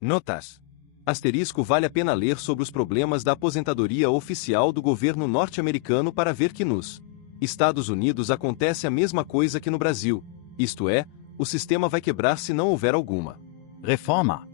Notas. Asterisco vale a pena ler sobre os problemas da aposentadoria oficial do governo norte-americano para ver que nos Estados Unidos acontece a mesma coisa que no Brasil, isto é, o sistema vai quebrar se não houver alguma reforma.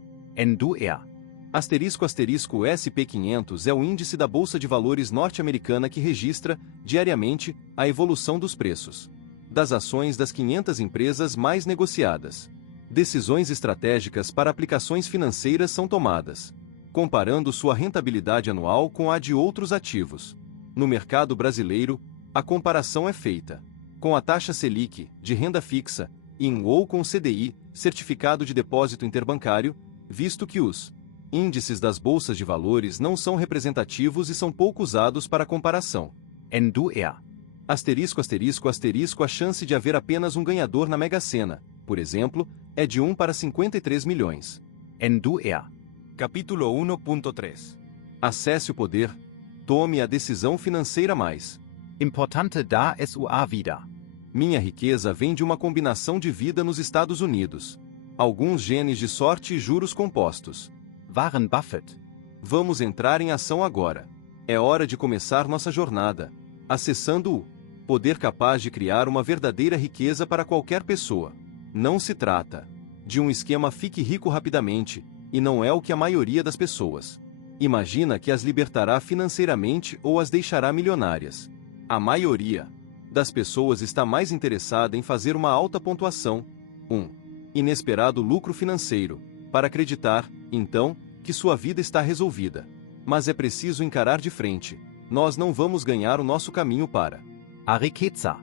Asterisco o SP500 é o índice da Bolsa de Valores norte-americana que registra, diariamente, a evolução dos preços das ações das 500 empresas mais negociadas. Decisões estratégicas para aplicações financeiras são tomadas, comparando sua rentabilidade anual com a de outros ativos. No mercado brasileiro, a comparação é feita com a taxa Selic, de renda fixa, ou com o CDI, Certificado de Depósito Interbancário, visto que os índices das bolsas de valores não são representativos e são pouco usados para comparação. Asterisco a chance de haver apenas um ganhador na Mega Sena, por exemplo, é de 1 para 53 milhões. Capítulo 1.3. Acesse o poder. Tome a decisão financeira mais importante da sua vida. Minha riqueza vem de uma combinação de vida nos Estados Unidos. Alguns genes de sorte e juros compostos. Warren Buffett. Vamos entrar em ação agora. É hora de começar nossa jornada, acessando o poder capaz de criar uma verdadeira riqueza para qualquer pessoa. Não se trata de um esquema fique rico rapidamente, e não é o que a maioria das pessoas imagina que as libertará financeiramente ou as deixará milionárias. A maioria das pessoas está mais interessada em fazer uma alta pontuação, um inesperado lucro financeiro, para acreditar, então, que sua vida está resolvida. Mas é preciso encarar de frente. Nós não vamos ganhar o nosso caminho para a riqueza.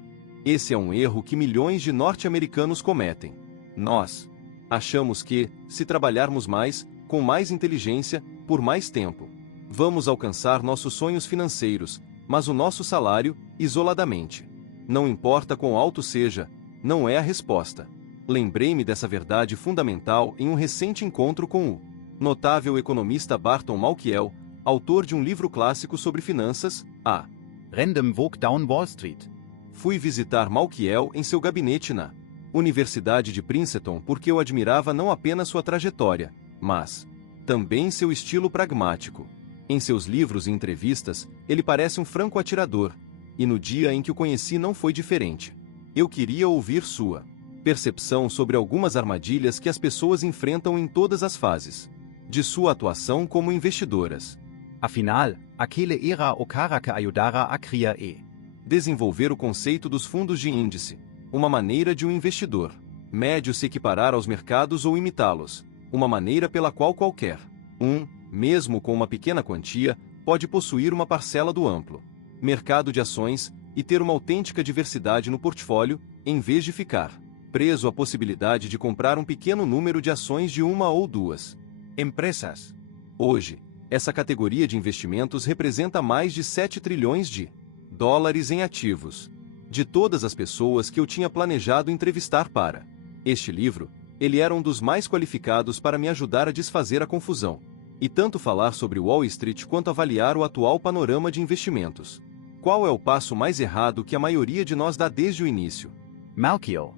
Esse é um erro que milhões de norte-americanos cometem. Nós achamos que, se trabalharmos mais, com mais inteligência, por mais tempo, vamos alcançar nossos sonhos financeiros, mas o nosso salário, isoladamente, não importa quão alto seja, não é a resposta. Lembrei-me dessa verdade fundamental em um recente encontro com o notável economista Barton Malkiel, autor de um livro clássico sobre finanças, A Random Walk Down Wall Street. Fui visitar Malkiel em seu gabinete na Universidade de Princeton porque eu admirava não apenas sua trajetória, mas também seu estilo pragmático. Em seus livros e entrevistas, ele parece um franco atirador, e no dia em que o conheci não foi diferente. Eu queria ouvir sua percepção sobre algumas armadilhas que as pessoas enfrentam em todas as fases de sua atuação como investidoras. Afinal, aquele era o cara que ajudará a criar desenvolver o conceito dos fundos de índice, uma maneira de um investidor médio se equiparar aos mercados ou imitá-los, uma maneira pela qual qualquer mesmo com uma pequena quantia, pode possuir uma parcela do amplo mercado de ações e ter uma autêntica diversidade no portfólio, em vez de ficar preso à possibilidade de comprar um pequeno número de ações de uma ou duas empresas. Hoje, essa categoria de investimentos representa mais de 7 trilhões de dólares em ativos. De todas as pessoas que eu tinha planejado entrevistar para este livro, ele era um dos mais qualificados para me ajudar a desfazer a confusão, e tanto falar sobre Wall Street quanto avaliar o atual panorama de investimentos. Qual é o passo mais errado que a maioria de nós dá desde o início? Malkiel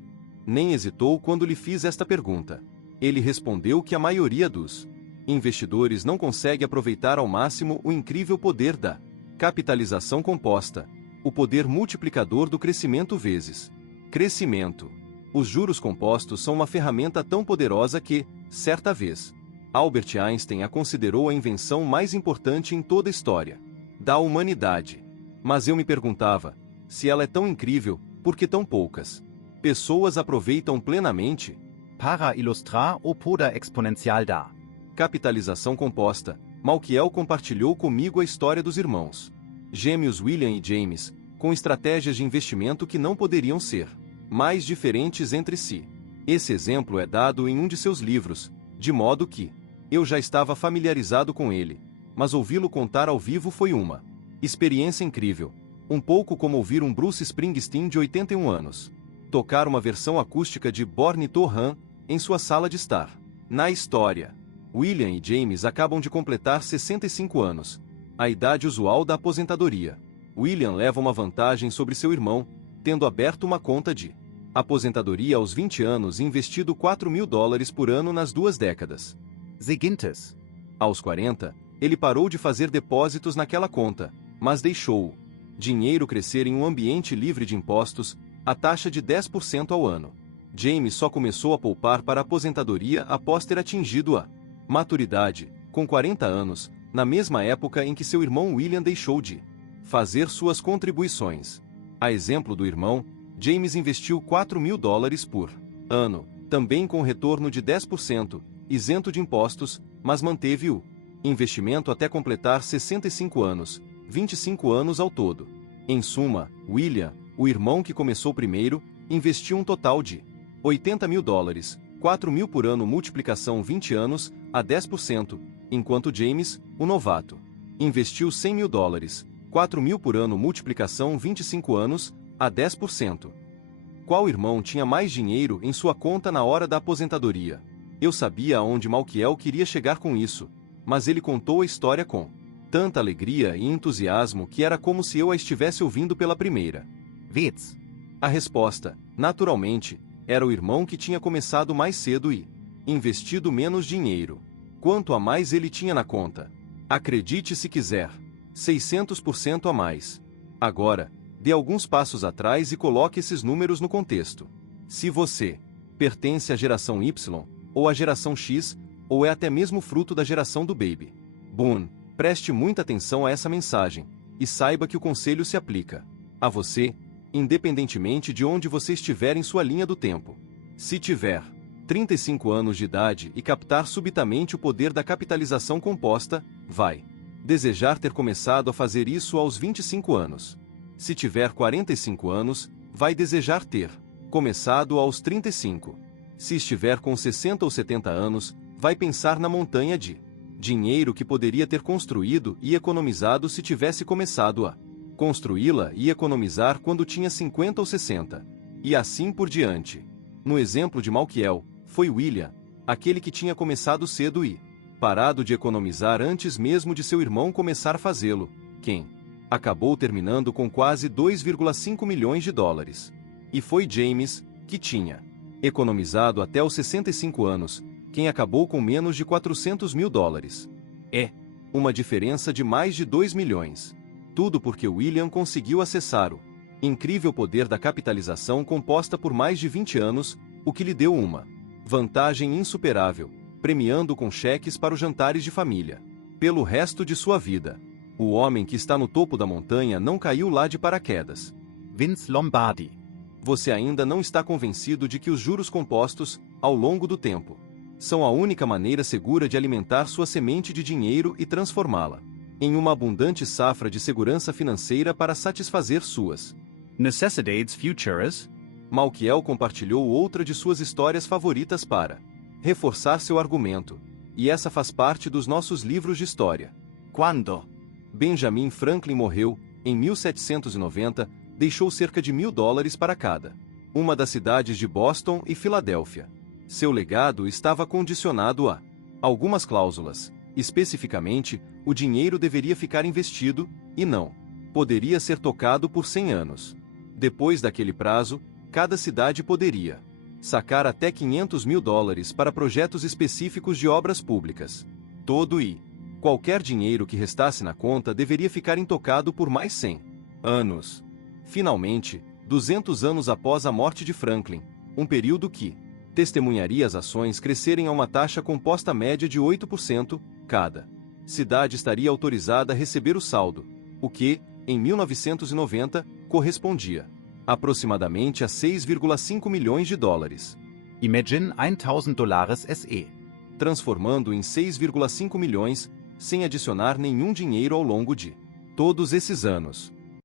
nem hesitou quando lhe fiz esta pergunta. Ele respondeu que a maioria dos investidores não consegue aproveitar ao máximo o incrível poder da capitalização composta, o poder multiplicador do crescimento vezes crescimento. Os juros compostos são uma ferramenta tão poderosa que, certa vez, Albert Einstein a considerou a invenção mais importante em toda a história da humanidade. Mas eu me perguntava, se ela é tão incrível, por que tão poucas pessoas aproveitam plenamente? Para ilustrar o poder exponencial da capitalização composta, Malkiel compartilhou comigo a história dos irmãos gêmeos William e James, com estratégias de investimento que não poderiam ser mais diferentes entre si. Esse exemplo é dado em um de seus livros, de modo que eu já estava familiarizado com ele, mas ouvi-lo contar ao vivo foi uma experiência incrível, um pouco como ouvir um Bruce Springsteen de 81 anos tocar uma versão acústica de Born to Run em sua sala de estar. Na história, William e James acabam de completar 65 anos, a idade usual da aposentadoria. William leva uma vantagem sobre seu irmão, tendo aberto uma conta de aposentadoria aos 20 anos e investido $4.000 por ano nas 2 décadas Seguintes. Aos 40, ele parou de fazer depósitos naquela conta, mas deixou o dinheiro crescer em um ambiente livre de impostos, a taxa de 10% ao ano. James só começou a poupar para a aposentadoria após ter atingido a maturidade, com 40 anos, na mesma época em que seu irmão William deixou de fazer suas contribuições. A exemplo do irmão, James investiu $4.000 por ano, também com retorno de 10%, isento de impostos, mas manteve o investimento até completar 65 anos, 25 anos ao todo. Em suma, William, o irmão que começou primeiro, investiu um total de $80.000, 4.000 por ano multiplicação 20 anos, a 10%, enquanto James, o novato, investiu $100.000, 4.000 por ano multiplicação 25 anos, a 10%. Qual irmão tinha mais dinheiro em sua conta na hora da aposentadoria? Eu sabia aonde Malquiel queria chegar com isso, mas ele contou a história com tanta alegria e entusiasmo que era como se eu a estivesse ouvindo pela primeira vez. A resposta, naturalmente, era o irmão que tinha começado mais cedo e investido menos dinheiro. Quanto a mais ele tinha na conta? Acredite se quiser, 600% a mais. Agora, dê alguns passos atrás e coloque esses números no contexto. Se você pertence à geração Y, ou à geração X, ou é até mesmo fruto da geração do Baby Boom, preste muita atenção a essa mensagem, e saiba que o conselho se aplica a você, independentemente de onde você estiver em sua linha do tempo. Se tiver 35 anos de idade e captar subitamente o poder da capitalização composta, vai desejar ter começado a fazer isso aos 25 anos. Se tiver 45 anos, vai desejar ter começado aos 35. Se estiver com 60 ou 70 anos, vai pensar na montanha de dinheiro que poderia ter construído e economizado se tivesse começado a construí-la e economizar quando tinha 50 ou 60. E assim por diante. No exemplo de Malquiel, foi William, aquele que tinha começado cedo e parado de economizar antes mesmo de seu irmão começar a fazê-lo, quem acabou terminando com quase $2,5 milhões. E foi James, que tinha economizado até os 65 anos, quem acabou com menos de $400.000. É uma diferença de mais de 2 milhões. Tudo porque William conseguiu acessar o incrível poder da capitalização composta por mais de 20 anos, o que lhe deu uma vantagem insuperável, premiando com cheques para os jantares de família. Pelo resto de sua vida. O homem que está no topo da montanha não caiu lá de paraquedas. Vince Lombardi. Você ainda não está convencido de que os juros compostos, ao longo do tempo, são a única maneira segura de alimentar sua semente de dinheiro e transformá-la em uma abundante safra de segurança financeira para satisfazer suas necessidades futuras. Malquiel compartilhou outra de suas histórias favoritas para reforçar seu argumento, e essa faz parte dos nossos livros de história. Quando Benjamin Franklin morreu, em 1790, deixou cerca de $1.000 para cada uma das cidades de Boston e Filadélfia. Seu legado estava condicionado a algumas cláusulas. Especificamente, o dinheiro deveria ficar investido, e não poderia ser tocado por 100 anos. Depois daquele prazo, cada cidade poderia sacar até $500.000 para projetos específicos de obras públicas. Todo e qualquer dinheiro que restasse na conta deveria ficar intocado por mais 100 anos. Finalmente, 200 anos após a morte de Franklin, um período que testemunharia as ações crescerem a uma taxa composta média de 8%, cada cidade estaria autorizada a receber o saldo, o que, em 1990, correspondia aproximadamente a $6,5 milhões. Imagine $1.000 SE. Transformando em 6,5 milhões, sem adicionar nenhum dinheiro ao longo de todos esses anos.